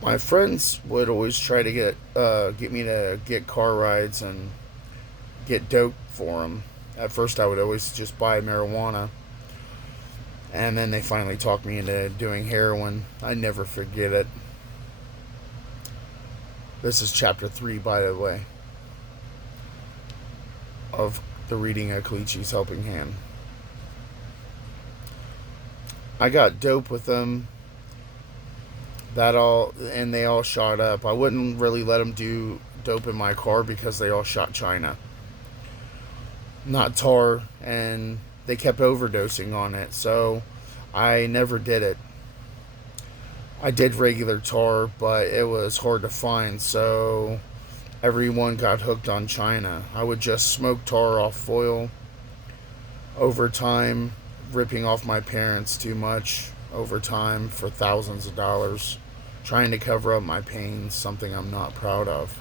My friends would always try to get me to get car rides and get dope for them. At first, I would always just buy marijuana, and then they finally talked me into doing heroin. I never forget it. This is chapter 3, by the way, of the reading of Colicchies Helping Hand. I got dope with them, and they all shot up. I wouldn't really let them do dope in my car because they all shot China, not tar, and they kept overdosing on it, so I never did it. I did regular tar, but it was hard to find, so everyone got hooked on China. I would just smoke tar off foil over time, ripping off my parents too much over time for thousands of dollars, trying to cover up my pain, something I'm not proud of.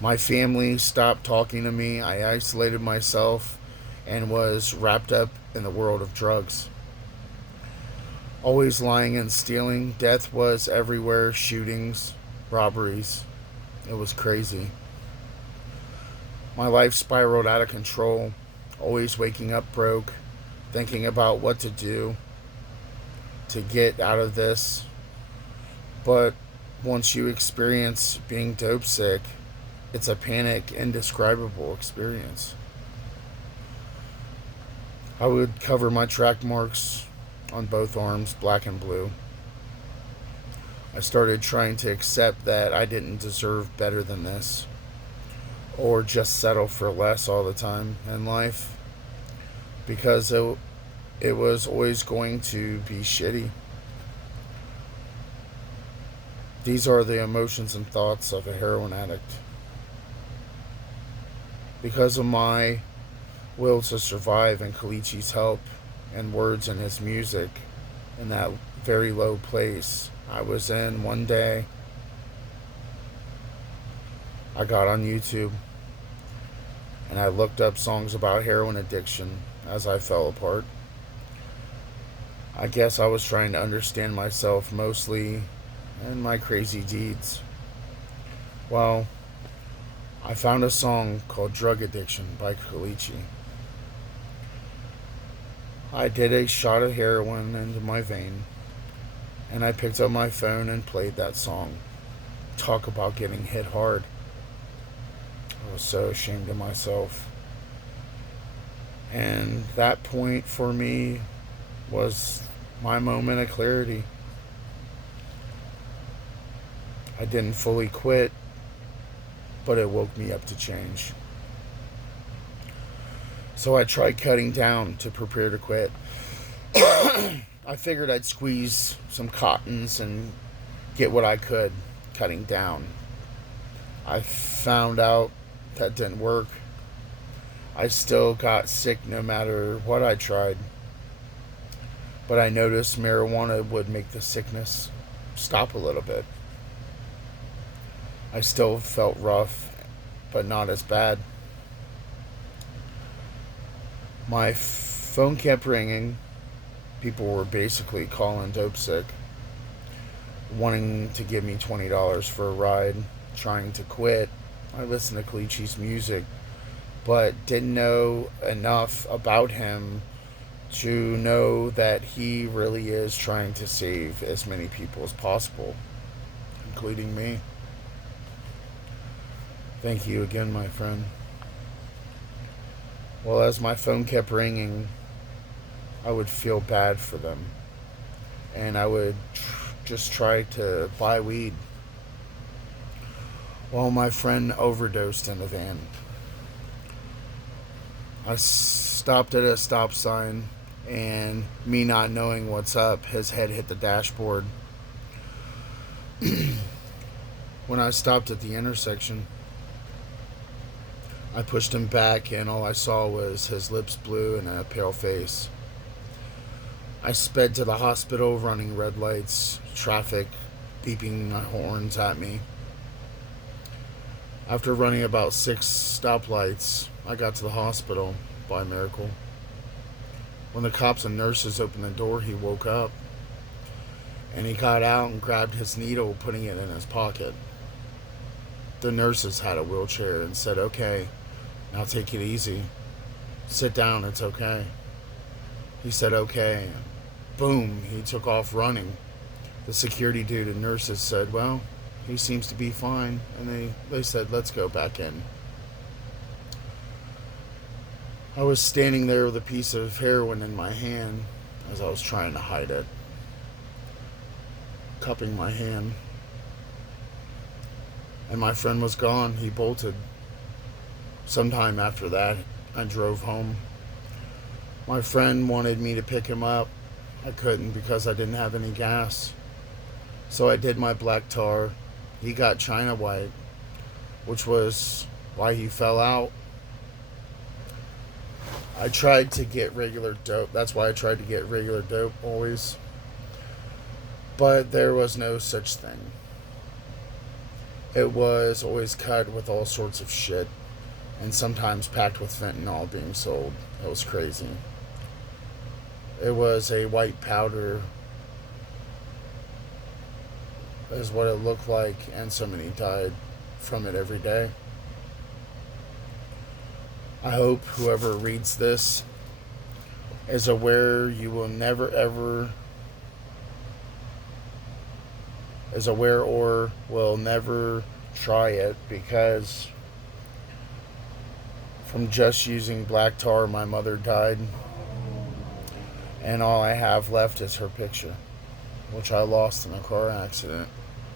My family stopped talking to me. I isolated myself and was wrapped up in the world of drugs. Always lying and stealing. Death was everywhere, shootings, robberies. It was crazy. My life spiraled out of control, always waking up broke, thinking about what to do to get out of this. But once you experience being dope sick, it's a panic, indescribable experience. I would cover my track marks on both arms, black and blue. I started trying to accept that I didn't deserve better than this, or just settle for less all the time in life, because it was always going to be shitty. These are the emotions and thoughts of a heroin addict. Because of my will to survive and Colicchi's help and words in his music in that very low place I was in one day, I got on YouTube and I looked up songs about heroin addiction as I fell apart. I guess I was trying to understand myself mostly and my crazy deeds. Well, I found a song called Drug Addiction by Colicchi. I did a shot of heroin into my vein, and I picked up my phone and played that song. Talk about getting hit hard. I was so ashamed of myself. And that point for me was my moment of clarity. I didn't fully quit, but it woke me up to change. So I tried cutting down to prepare to quit. I figured I'd squeeze some cottons and get what I could cutting down. I found out that didn't work. I still got sick no matter what I tried. But I noticed marijuana would make the sickness stop a little bit. I still felt rough, but not as bad. My phone kept ringing. People were basically calling dope sick, wanting to give me $20 for a ride, trying to quit. I listened to Colicchi's music, but didn't know enough about him to know that he really is trying to save as many people as possible, including me. Thank you again, my friend. Well, as my phone kept ringing, I would feel bad for them. And I would just try to buy weed. Well, my friend overdosed in the van. I stopped at a stop sign, and me not knowing what's up, his head hit the dashboard. When I stopped at the intersection, I pushed him back, and all I saw was his lips blue and a pale face. I sped to the hospital, running red lights, traffic beeping horns at me. After running about 6 stoplights, I got to the hospital by miracle. When the cops and nurses opened the door, he woke up. And he got out and grabbed his needle, putting it in his pocket. The nurses had a wheelchair and said, "Okay, now take it easy. Sit down, it's okay." He said, "Okay." Boom, he took off running. The security dude and nurses said, "Well, he seems to be fine." And they said, "Let's go back in." I was standing there with a piece of heroin in my hand as I was trying to hide it, cupping my hand. And my friend was gone. He bolted. Sometime after that, I drove home. My friend wanted me to pick him up. I couldn't because I didn't have any gas. So I did my black tar. He got China white, which was why he fell out. I tried to get regular dope. That's why I tried to get regular dope always. But there was no such thing. It was always cut with all sorts of shit, and sometimes packed with fentanyl being sold. It was crazy. It was a white powder, is what it looked like, and so many died from it every day. I hope whoever reads this is aware you will never ever is aware or will never try it, because from just using black tar my mother died, and all I have left is her picture, which I lost in a car accident,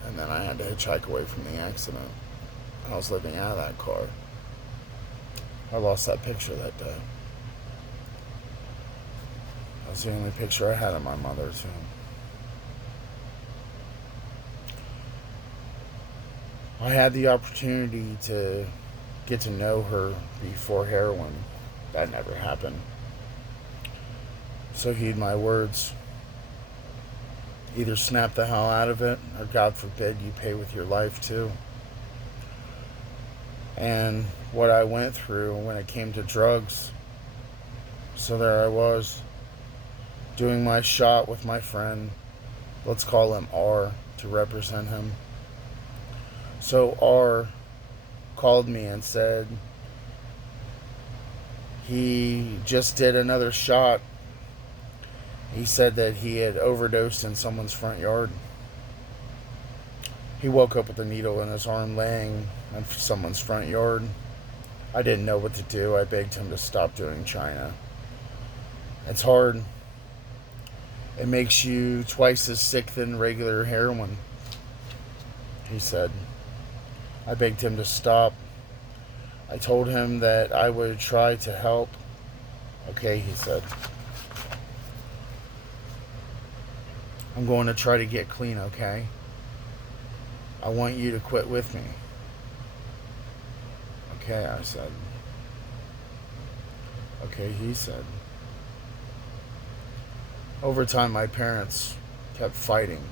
and then I had to hitchhike away from the accident. I was living out of that car. I lost that picture that day. That's the only picture I had of my mother too. I had the opportunity to get to know her before heroin. That never happened. So heed my words. Either snap the hell out of it, or God forbid you pay with your life too. And what I went through when it came to drugs. So there I was, doing my shot with my friend. Let's call him R to represent him. So R called me and said he just did another shot. He said that he had overdosed in someone's front yard. He woke up with a needle in his arm laying in someone's front yard. I didn't know what to do. I begged him to stop doing China. It's hard. It makes you twice as sick than regular heroin, he said. I begged him to stop. I told him that I would try to help. Okay, he said. I'm going to try to get clean, okay? I want you to quit with me. Okay, I said. Okay, he said. Over time, my parents kept fighting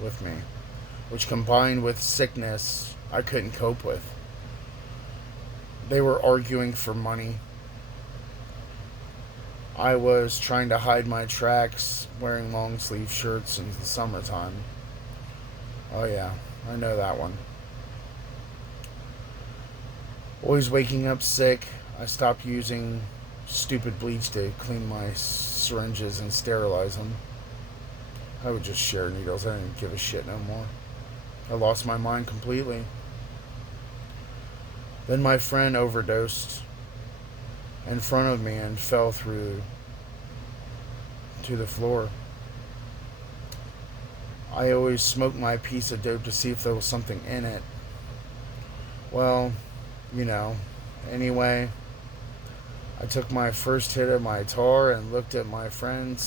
with me, which combined with sickness I couldn't cope with. They were arguing for money. I was trying to hide my tracks, wearing long sleeve shirts in the summertime. Oh yeah, I know that one. Always waking up sick. I stopped using stupid bleach to clean my syringes and sterilize them. I would just share needles. I didn't give a shit no more. I lost my mind completely. Then my friend overdosed in front of me and fell through to the floor. I always smoked my piece of dope to see if there was something in it. Well, anyway, I took my first hit of my tar and looked at my friend,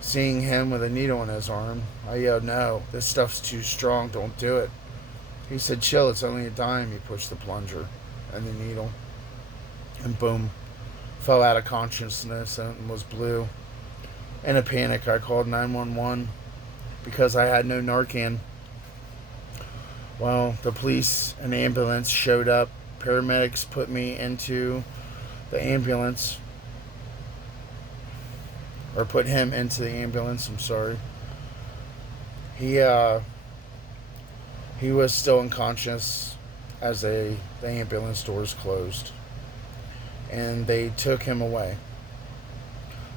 seeing him with a needle in his arm. I yelled, "No, this stuff's too strong, don't do it." He said, "Chill, it's only a dime." He pushed the plunger and the needle, and boom, fell out of consciousness and was blue. In a panic, I called 911 because I had no Narcan. Well, the police and ambulance showed up. Paramedics put me into the ambulance. or put him into the ambulance. I'm sorry. He he was still unconscious as the ambulance doors closed, and they took him away.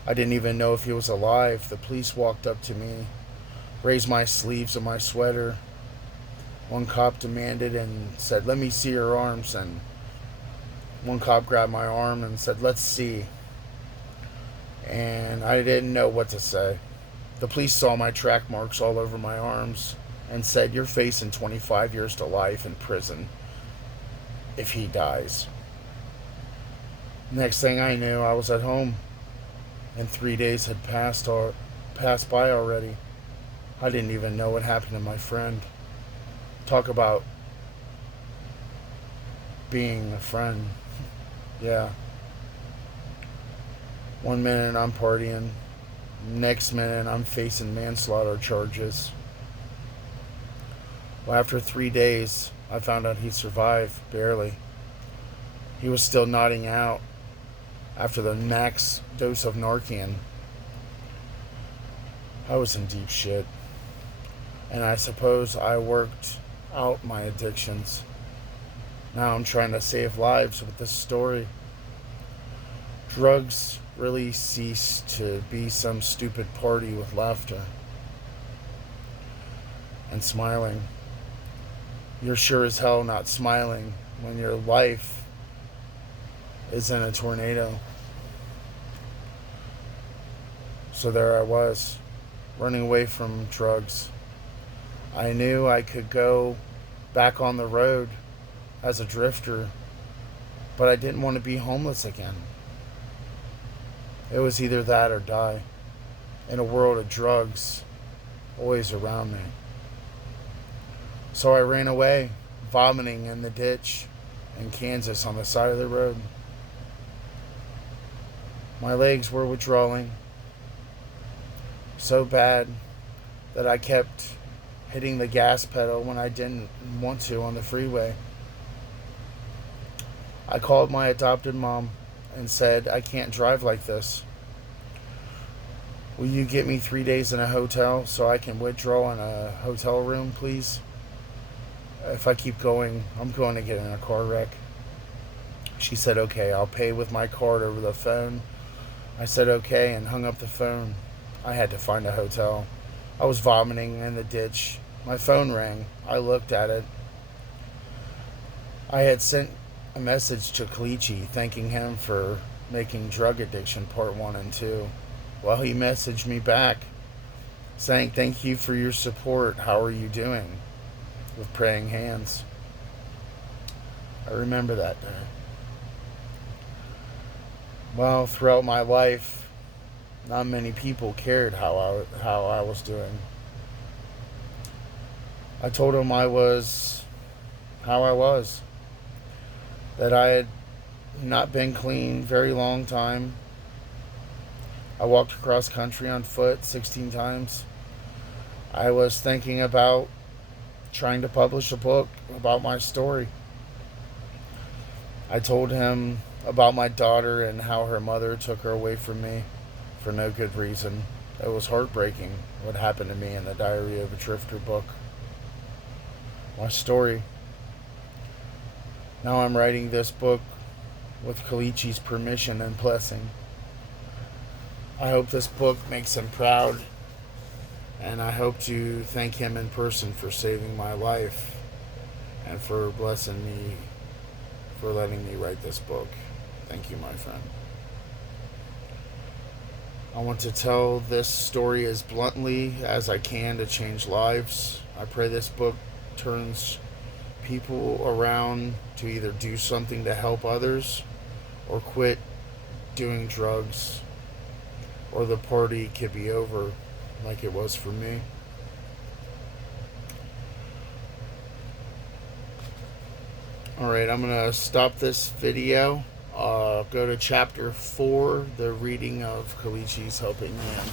I didn't even know if he was alive. The police walked up to me, raised my sleeves of my sweater. One cop demanded and said, "Let me see your arms." And one cop grabbed my arm and said, "Let's see." And I didn't know what to say. The police saw my track marks all over my arms and said, "You're facing 25 years to life in prison if he dies." Next thing I knew, I was at home, and 3 days had passed by already. I didn't even know what happened to my friend. Talk about being a friend. Yeah. One minute I'm partying, next minute I'm facing manslaughter charges. Well, after 3 days, I found out he survived, barely. He was still nodding out after the max dose of Narcan. I was in deep shit, and I suppose I worked out my addictions. Now I'm trying to save lives with this story. Drugs really cease to be some stupid party with laughter and smiling. You're sure as hell not smiling when your life is in a tornado. So there I was, running away from drugs. I knew I could go back on the road as a drifter, but I didn't want to be homeless again. It was either that or die, in a world of drugs always around me. So I ran away, vomiting in the ditch in Kansas on the side of the road. My legs were withdrawing so bad that I kept hitting the gas pedal when I didn't want to on the freeway. I called my adopted mom and said, "I can't drive like this. Will you get me 3 days in a hotel so I can withdraw in a hotel room, please? If I keep going, I'm going to get in a car wreck." She said, "Okay, I'll pay with my card over the phone." I said, "Okay," and hung up the phone. I had to find a hotel. I was vomiting in the ditch. My phone rang. I looked at it. I had sent a message to Colicchies thanking him for making Drug Addiction Part 1 and 2. Well, he messaged me back saying, "Thank you for your support. How are you doing?" with praying hands. I remember that day. Well, throughout my life, not many people cared how I was doing. I told him I was how I was, that I had not been clean very long time. I walked across country on foot 16 times. I was thinking about trying to publish a book about my story. I told him about my daughter and how her mother took her away from me for no good reason. It was heartbreaking what happened to me in the Diary of a Drifter book. My story. Now I'm writing this book with Colicchi's permission and blessing. I hope this book makes him proud, and I hope to thank him in person for saving my life and for blessing me, for letting me write this book. Thank you, my friend. I want to tell this story as bluntly as I can to change lives. I pray this book turns people around to either do something to help others or quit doing drugs, or the party could be over like it was for me. Alright, I'm going to stop this video. Go to chapter 4, the reading of Colicchi's Helping Hand.